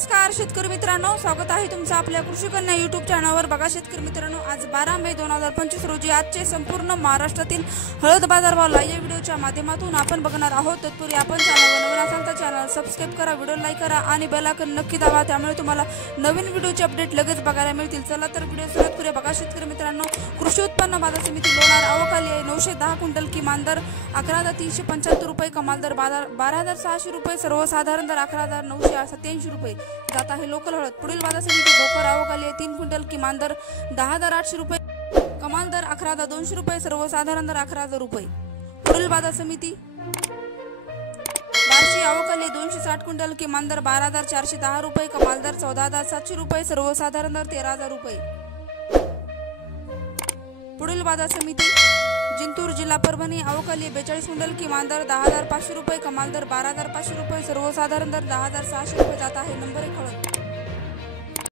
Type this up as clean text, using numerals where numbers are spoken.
नमस्कार शेतकरी मित्रांनो, स्वागत आहे तुमचं आपल्या कृषी कन्या YouTube चॅनलवर। बघा शेतकरी मित्रांनो, आज 12 मे 2025 रोजी आजचे संपूर्ण महाराष्ट्रातील हळद बाजारभाव लाईव्ह व्हिडिओच्या माध्यमातून आपण बघणार आहोत। तत्पूर्वी आपण चॅनलवर नवीन असाल तर चॅनल सबस्क्राइब करा, व्हिडिओ लाईक करा आणि बेल आयकॉन नक्की दाबा, त्यामुळे तुम्हाला नवीन व्हिडिओचे अपडेट लगेच बघायला मिळतील। चला तर व्हिडिओ सुरू करूया। बघा शेतकरी मित्रांनो, कृषी उत्पन्न बाजार समिती लोणार आवक आली आहे 910 क्विंटल, किमान दर 11,375 रुपये, कमाल दर 12,600 रुपये, सर्वसाधारण दर 11,987 रुपये जात आहे। लोकल हळद पुढील बाजार समिती भोकर आवक आली आहे 3 क्विंटल, किमान दर 10,800 रुपये, कमाल दर 11,200 रुपये, सर्वसाधारण दर 11,000 रुपये। पुढील बाजार समिती बार्शी आवक आली 260 क्विंटल, किमान दर 12,410 रुपये, कमाल दर 14,700 रुपये, सर्वसाधारण दर 13,000 रुपये। पुढील बाजार समिती जिंतूर जिल्हा परभणी आवक आली 42 क्विंटल, किमान दर 10,500 रुपये, कमाल दर 12,500 रुपये, सर्वसाधारण दर 10,600 रुपये जात आहे। नंबर 1 हळद